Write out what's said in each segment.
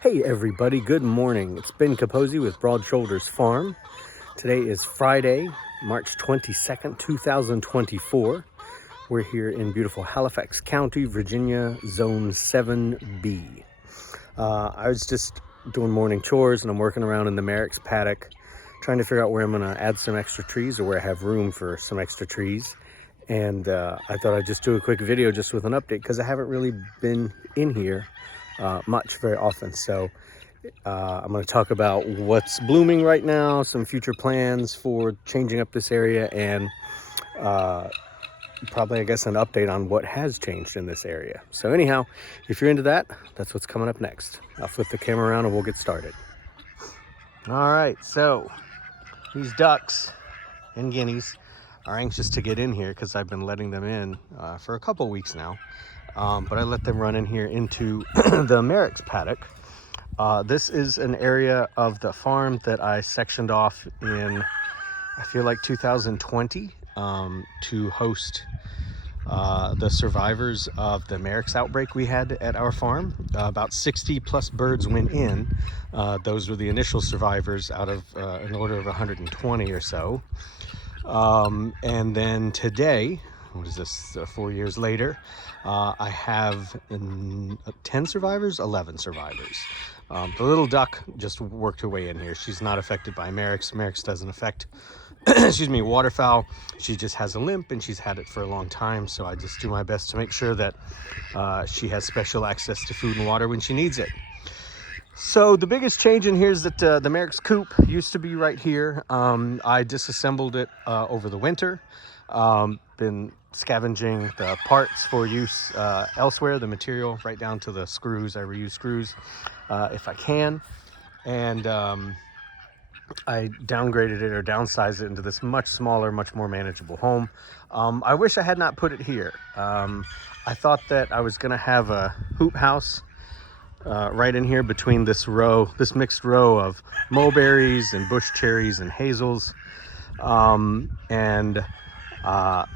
Hey everybody, good morning. It's Ben Capozzi with Broad Shoulders Farm. Today is Friday, March 22nd, 2024. We're here in beautiful Halifax County, Virginia, Zone 7B. I was just doing morning chores and I'm working around in the Mareks paddock, trying to figure out where I'm going to add some extra trees or where I have room for some extra trees. And I thought I'd just do a quick video just with an update because I haven't really been in here much very often. So I'm going to talk about what's blooming right now, some future plans for changing up this area, and probably, I guess, an update on what has changed in this area. So anyhow, if you're into that, that's what's coming up next. I'll flip the camera around and we'll get started. All right, so these ducks and guineas are anxious to get in here because I've been letting them in for a couple weeks now. But I let them run in here into the Mareks paddock. This is an area of the farm that I sectioned off in, I feel like 2020, to host the survivors of the Mareks outbreak we had at our farm. About 60 plus birds went in. Those were the initial survivors out of an order of 120 or so. And then today, what is this, 4 years later, I have 10 survivors, 11 survivors. The little duck just worked her way in here. She's not affected by Mareks. Mareks doesn't affect, excuse me, waterfowl. She just has a limp and she's had it for a long time. So I just do my best to make sure that she has special access to food and water when she needs it. So the biggest change in here is that the Mareks coop used to be right here. I disassembled it over the winter. Been scavenging the parts for use elsewhere, the material right down to the screws. I reuse screws if I can. And I downgraded it or downsized it into this much smaller, much more manageable home. I wish I had not put it here. I thought that I was going to have a hoop house right in here between this mixed row of mulberries and bush cherries and hazels.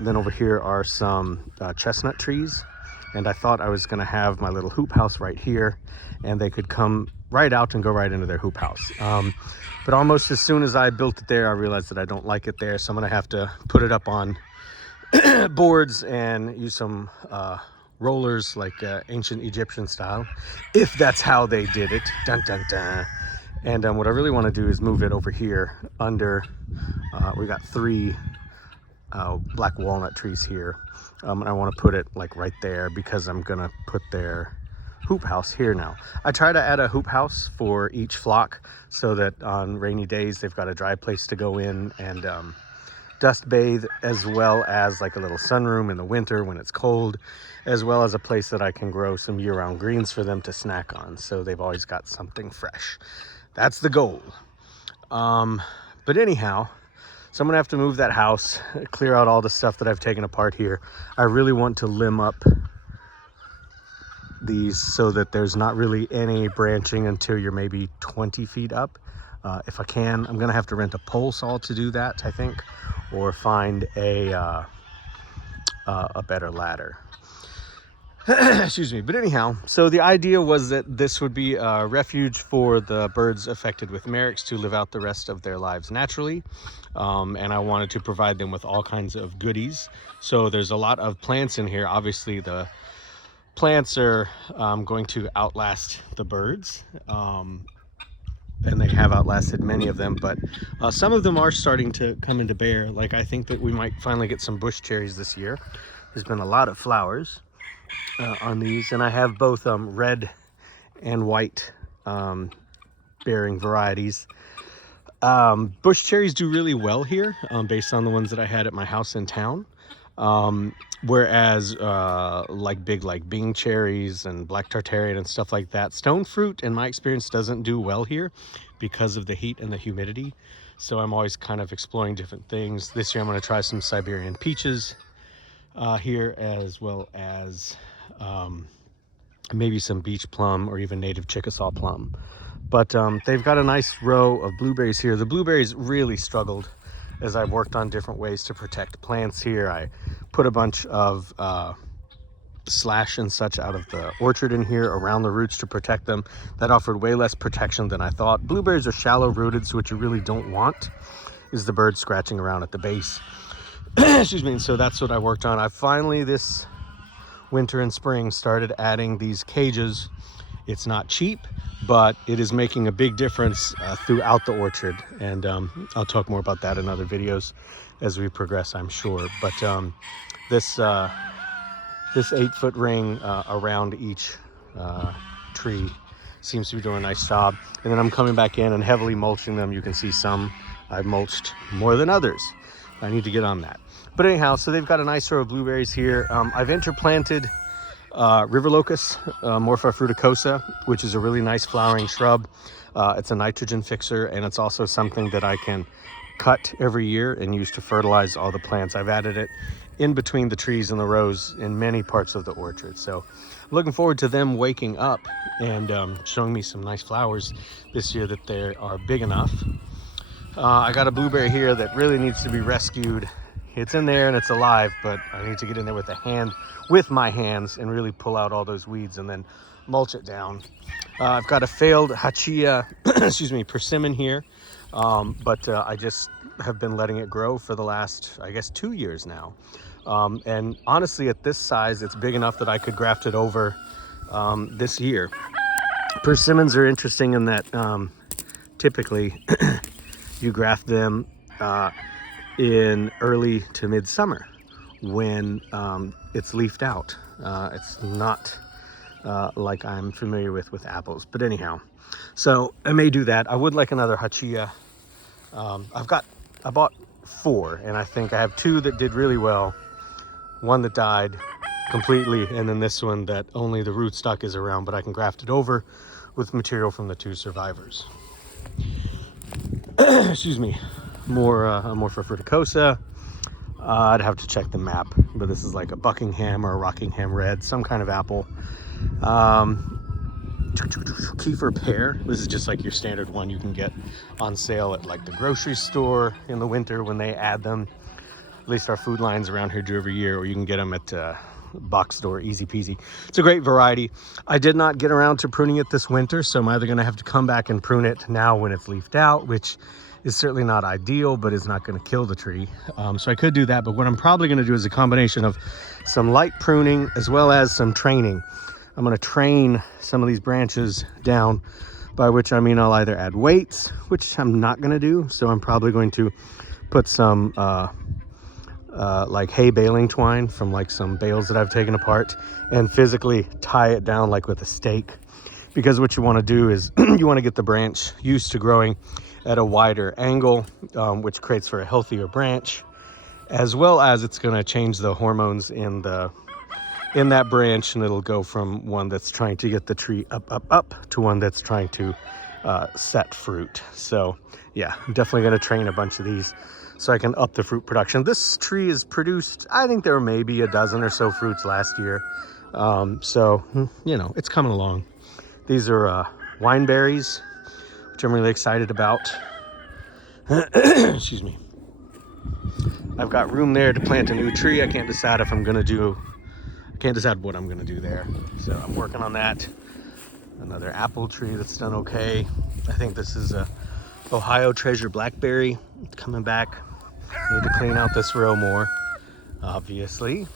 Then over here are some chestnut trees. And I thought I was going to have my little hoop house right here, and they could come right out and go right into their hoop house. But almost as soon as I built it there, I realized that I don't like it there. So I'm going to have to put it up on boards and use some rollers like ancient Egyptian style, if that's how they did it. Dun, dun, dun. And what I really want to do is move it over here under, we got 3 black walnut trees here. And I want to put it like right there because I'm going to put their hoop house here now. I try to add a hoop house for each flock so that on rainy days they've got a dry place to go in and dust bathe, as well as like a little sunroom in the winter when it's cold, as well as a place that I can grow some year-round greens for them to snack on, so they've always got something fresh. That's the goal. But anyhow, so I'm gonna have to move that house, clear out all the stuff that I've taken apart here. I really want to limb up these so that there's not really any branching until you're maybe 20 feet up. If I can, I'm gonna have to rent a pole saw to do that, I think, or find a better ladder. Excuse me. But anyhow, so the idea was that this would be a refuge for the birds affected with Mareks to live out the rest of their lives naturally. And I wanted to provide them with all kinds of goodies. So there's a lot of plants in here. Obviously, the plants are going to outlast the birds. And they have outlasted many of them, but some of them are starting to come into bear. Like, I think that we might finally get some bush cherries this year. There's been a lot of flowers on these, and I have both red and white bearing varieties. Bush cherries do really well here based on the ones that I had at my house in town. Whereas like Bing cherries and black tartarian and stuff like that, stone fruit in my experience doesn't do well here because of the heat and the humidity. So I'm always kind of exploring different things. This year I'm going to try some Siberian peaches here, as well as maybe some beach plum or even native Chickasaw plum. But they've got a nice row of blueberries here. The blueberries really struggled as I've worked on different ways to protect plants here. I put a bunch of slash and such out of the orchard in here around the roots to protect them. That offered way less protection than I thought. Blueberries are shallow rooted, so what you really don't want is the birds scratching around at the base. Excuse me. And so that's what I worked on. I finally this winter and spring started adding these cages. It's not cheap, but it is making a big difference throughout the orchard, and I'll talk more about that in other videos as we progress, I'm sure. But this 8-foot ring around each tree seems to be doing a nice job. And then I'm coming back in and heavily mulching them. You can see some I've mulched more than others. I need to get on that. But anyhow, so they've got a nice row of blueberries here. I've interplanted river locust, Morpha fruticosa, which is a really nice flowering shrub. It's a nitrogen fixer, and it's also something that I can cut every year and use to fertilize all the plants. I've added it in between the trees and the rows in many parts of the orchard. So I'm looking forward to them waking up and showing me some nice flowers this year that they are big enough. I got a blueberry here that really needs to be rescued. It's in there and it's alive, but I need to get in there with my hands and really pull out all those weeds and then mulch it down. I've got a failed hachia, excuse me, persimmon here, but I just have been letting it grow for the last, I guess, 2 years now. And honestly, at this size, it's big enough that I could graft it over this year. Persimmons are interesting in that typically you graft them in early to midsummer when it's leafed out. It's not like I'm familiar with apples, but anyhow, so I may do that. I would like another hachia. I bought 4, and I think I have 2 that did really well, 1 that died completely, and then this one that only the rootstock is around, but I can graft it over with material from the 2 survivors. Excuse me. More for fruticosa. I'd have to check the map, but this is like a Buckingham or a Rockingham red, some kind of apple. Kefir pear. This is just like your standard one you can get on sale at like the grocery store in the winter when they add them. At least our food lines around here do every year, or you can get them at box store, easy peasy. It's a great variety. I did not get around to pruning it this winter, so I'm either going to have to come back and prune it now when it's leafed out, which is certainly not ideal, but is not going to kill the tree. So I could do that, but what I'm probably going to do is a combination of some light pruning as well as some training. I'm going to train some of these branches down, by which I mean I'll either add weights, which I'm not going to do, so I'm probably going to put some like hay baling twine from like some bales that I've taken apart and physically tie it down like with a stake, because what you want to do is you want to get the branch used to growing at a wider angle, which creates for a healthier branch, as well as it's going to change the hormones in that branch, and it'll go from one that's trying to get the tree up to one that's trying to set fruit. So yeah, I'm definitely going to train a bunch of these so I can up the fruit production. This tree has produced, I think there were maybe a dozen or so fruits last year. So, you know, it's coming along. These are wine berries, which I'm really excited about. Excuse me. I've got room there to plant a new tree. I can't decide what I'm going to do there. So I'm working on that. Another apple tree that's done okay. I think this is a Ohio Treasure blackberry. It's coming back. Need to clean out this row more, obviously.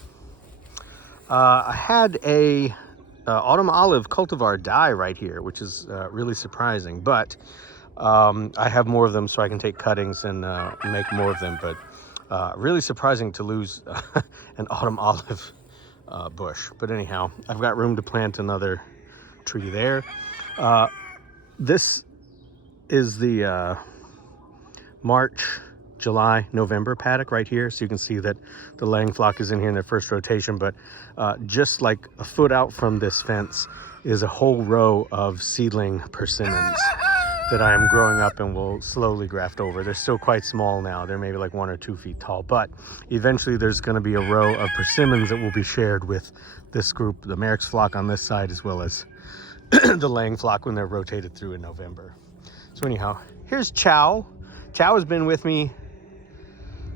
I had a autumn olive cultivar die right here, which is really surprising, but I have more of them so I can take cuttings and make more of them. But really surprising to lose an autumn olive bush. But anyhow, I've got room to plant another tree there. This is the March, July, November paddock right here. So you can see that the laying flock is in here in their first rotation, but just like a foot out from this fence is a whole row of seedling persimmons that I am growing up and will slowly graft over. They're still quite small now. They're maybe like 1 or 2 feet tall, but eventually there's going to be a row of persimmons that will be shared with this group, the Mareks flock on this side, as well as the laying flock when they're rotated through in November. So anyhow, here's Chow. Chow has been with me.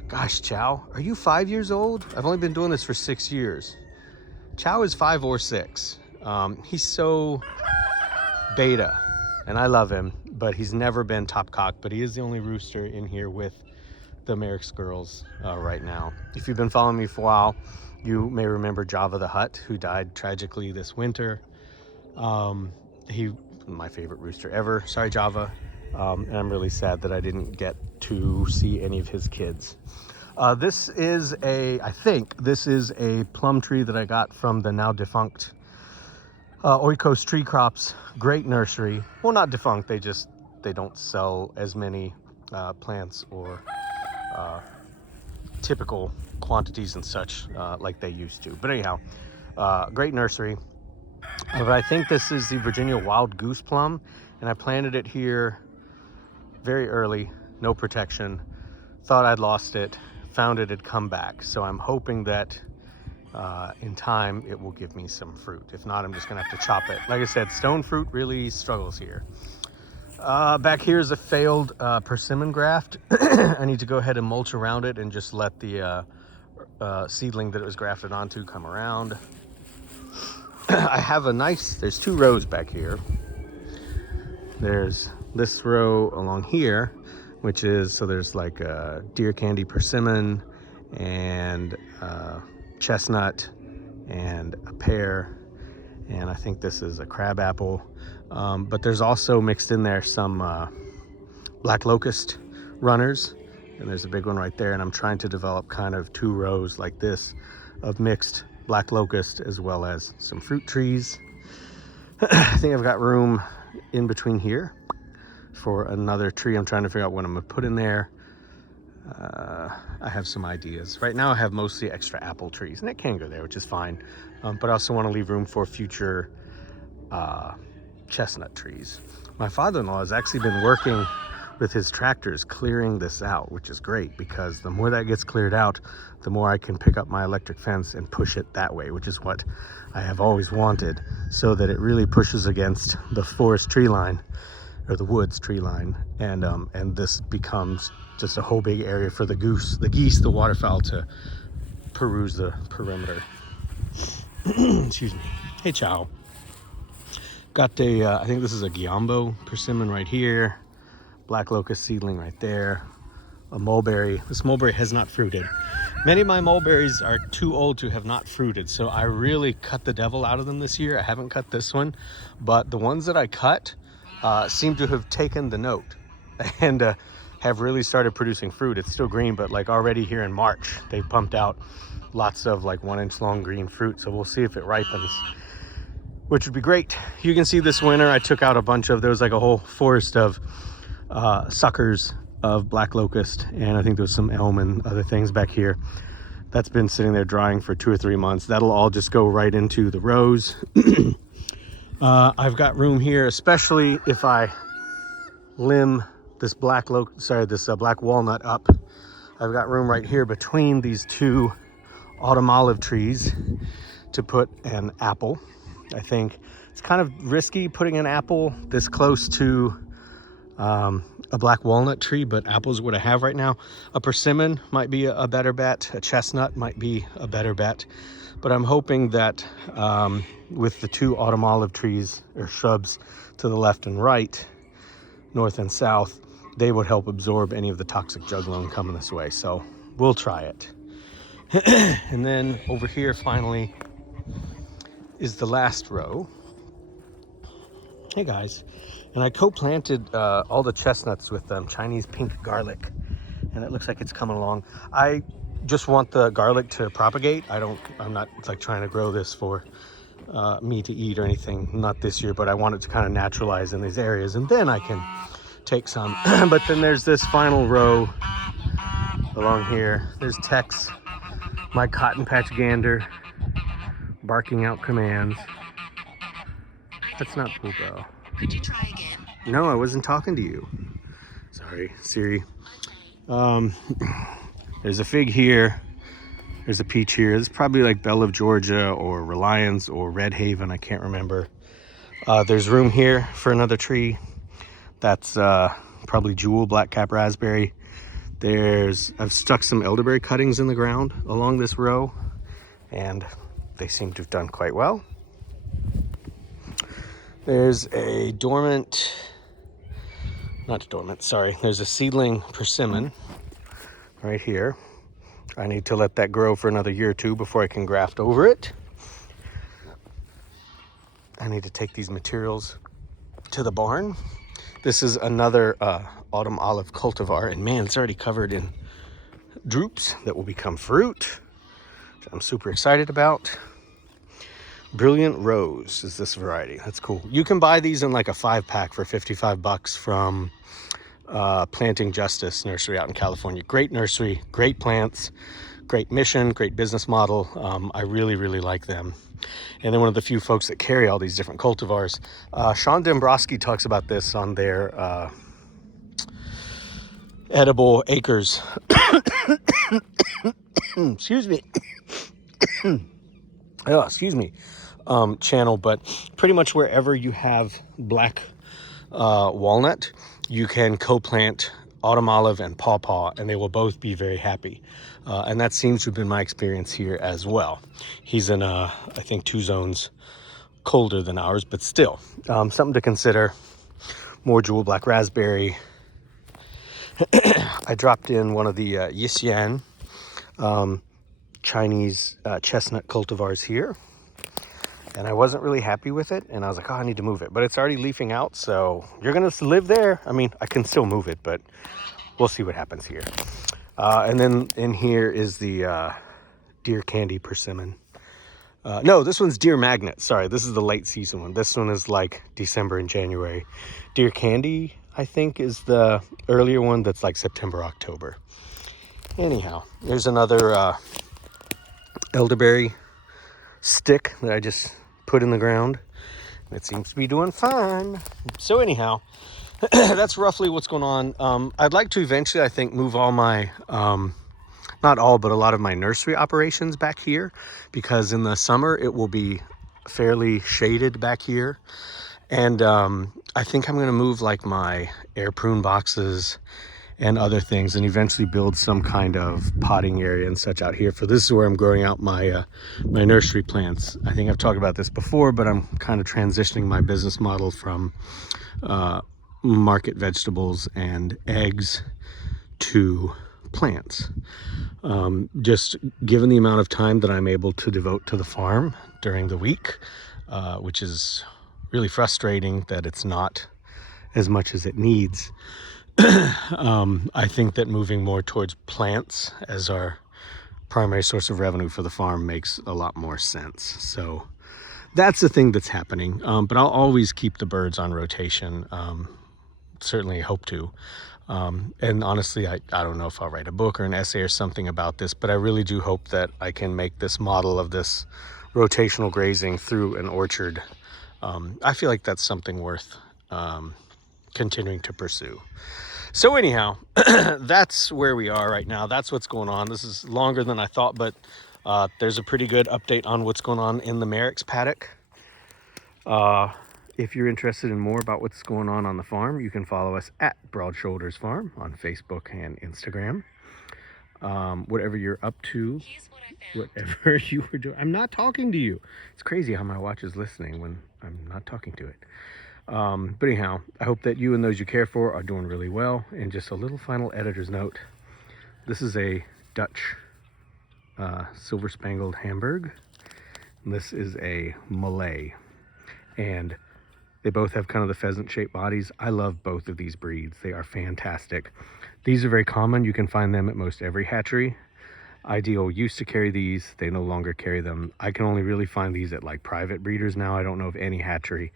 Gosh, Chow, are you 5 years old? I've only been doing this for 6 years. Chow is 5 or 6. He's so beta, and I love him, but he's never been top cock, but he is the only rooster in here with the Mareks girls right now. If you've been following me for a while, you may remember Java the Hutt, who died tragically this winter. He, my favorite rooster ever. Sorry, Java. And I'm really sad that I didn't get to see any of his kids. This is I think this is a plum tree that I got from the now defunct Oikos Tree Crops. Great nursery. Well, not defunct, they don't sell as many plants or typical quantities and such like they used to. But anyhow, great nursery. But I think this is the Virginia Wild Goose Plum, and I planted it here very early, no protection. Thought I'd lost it, found it had come back. So I'm hoping that in time it will give me some fruit. If not, I'm just gonna have to chop it. Like I said, stone fruit really struggles here. Back here is a failed persimmon graft. I need to go ahead and mulch around it and just let the seedling that it was grafted onto come around. I have there's 2 rows back here. There's this row along here, which is, so there's like a deer candy persimmon and chestnut and a pear, and I think this is a crab apple. But there's also mixed in there some black locust runners, and there's a big one right there, and I'm trying to develop kind of 2 rows like this of mixed black locust as well as some fruit trees. I think I've got room in between here for another tree. I'm trying to figure out what I'm gonna put in there. I have some ideas. Right now I have mostly extra apple trees, and it can go there, which is fine. But I also want to leave room for future chestnut trees. My father-in-law has actually been working with his tractors clearing this out, which is great, because the more that gets cleared out, the more I can pick up my electric fence and push it that way, which is what I have always wanted, so that it really pushes against the forest tree line, or the woods tree line, and this becomes just a whole big area for the geese, the waterfowl to peruse the perimeter. Excuse me. Hey, Chow. Got I think this is a Guiambo persimmon right here, black locust seedling right there, a mulberry. This mulberry has not fruited. Many of my mulberries are too old to have not fruited, so I really cut the devil out of them this year. I haven't cut this one, but the ones that I cut seem to have taken the note and have really started producing fruit. It's still green, but like already here in March, they've pumped out lots of like 1-inch long green fruit. So we'll see if it ripens, which would be great. You can see this winter I took out a bunch of, there was like a whole forest of suckers of black locust, and I think there was some elm and other things back here. That's been sitting there drying for 2 or 3 months. That'll all just go right into the rows. I've got room here, especially if I limb this black walnut up. I've got room right here between these 2 autumn olive trees to put an apple. I think it's kind of risky putting an apple this close to a black walnut tree, but apples what I have right now. A persimmon might be a better bet. A chestnut might be a better bet. But I'm hoping that with the 2 autumn olive trees or shrubs to the left and right, north and south, they would help absorb any of the toxic juglone coming this way. So we'll try it. And then over here finally is the last row. Hey guys. And I co-planted all the chestnuts with Chinese pink garlic, and it looks like it's coming along. I just want the garlic to propagate. I'm not like trying to grow this for me to eat or anything, not this year, but I want it to kind of naturalize in these areas, and then I can take some. But then there's this final row along here. There's Tex, my cotton patch gander, barking out commands. That's not Poopo. Could you try again? No, I wasn't talking to you. Sorry, Siri. There's a fig here. There's a peach here. This is probably like Belle of Georgia or Reliance or Red Haven. I can't remember. There's room here for another tree. That's probably Jewel Blackcap Raspberry. I've stuck some elderberry cuttings in the ground along this row, and they seem to have done quite well. There's a there's a seedling persimmon right here. I need to let that grow for another year or two before I can graft over it. I need to take these materials to the barn. This is another autumn olive cultivar, and man, it's already covered in drupes that will become fruit, which I'm super excited about. Brilliant Rose is this variety. That's cool. You can buy these in like a 5-pack for $55 from Planting Justice Nursery out in California. Great nursery, great plants, great mission, great business model. I really, really like them. And they're one of the few folks that carry all these different cultivars. Sean Dombrowski talks about this on their Edible Acres excuse me channel, but pretty much wherever you have black walnut, you can co-plant autumn olive and pawpaw, and they will both be very happy. And that seems to have been my experience here as well. He's in I think 2 zones colder than ours, but still something to consider. More jewel black raspberry. I dropped in one of the Yisian Chinese chestnut cultivars here, and I wasn't really happy with it, and I was like, oh, I need to move it, but it's already leafing out, so you're gonna live there. I mean, I can still move it, but we'll see what happens here. And then in here is the Deer Candy persimmon. No, this one's Deer Magnet. Sorry, this is the late season one. This one is like December and January. Deer Candy, I think, is the earlier one that's like September, October. Anyhow, there's another elderberry stick that I just put in the ground. It seems to be doing fine. So anyhow, that's roughly what's going on. I'd like to eventually, I think, move all my, not all, but a lot of my nursery operations back here, because in the summer it will be fairly shaded back here. And I think I'm going to move like my air prune boxes and other things, and eventually build some kind of potting area and such out here. For this is where I'm growing out my my nursery plants. I think I've talked about this before, but I'm kind of transitioning my business model from market vegetables and eggs to plants. Just given the amount of time that I'm able to devote to the farm during the week, which is really frustrating that it's not as much as it needs. I think that moving more towards plants as our primary source of revenue for the farm makes a lot more sense. So that's the thing that's happening. But I'll always keep the birds on rotation. Certainly hope to. And honestly, I don't know if I'll write a book or an essay or something about this, but I really do hope that I can make this model of this rotational grazing through an orchard. I feel like that's something worth continuing to pursue. So anyhow, that's where we are right now. That's what's going on. This is longer than I thought, but there's a pretty good update on what's going on in the Mareks paddock. If you're interested in more about what's going on the farm, you can follow us at Broad Shoulders Farm on Facebook and Instagram. Whatever you're up to, whatever you were doing. I'm not talking to you. It's crazy how my watch is listening when I'm not talking to it. But anyhow, I hope that you and those you care for are doing really well. And just a little final editor's note. This is a Dutch silver spangled Hamburg. And this is a Malay. And they both have kind of the pheasant shaped bodies. I love both of these breeds. They are fantastic. These are very common. You can find them at most every hatchery. Ideal used to carry these. They no longer carry them. I can only really find these at like private breeders now. I don't know of any hatchery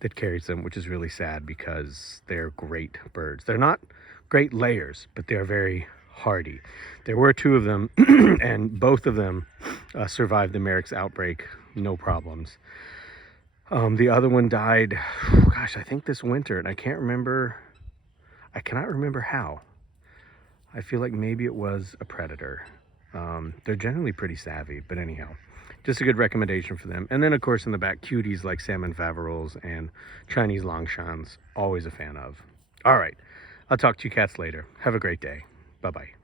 that carries them, which is really sad because they're great birds. They're not great layers, but they're very hardy. There were 2 of them, and both of them survived the Mareks outbreak, no problems. The other one died, gosh, I think this winter, and I cannot remember how. I feel like maybe it was a predator. They're generally pretty savvy, but anyhow, just a good recommendation for them. And then of course in the back, cuties like salmon faverolles and Chinese longshans, always a fan of. All right, I'll talk to you cats later. Have a great day. Bye-bye.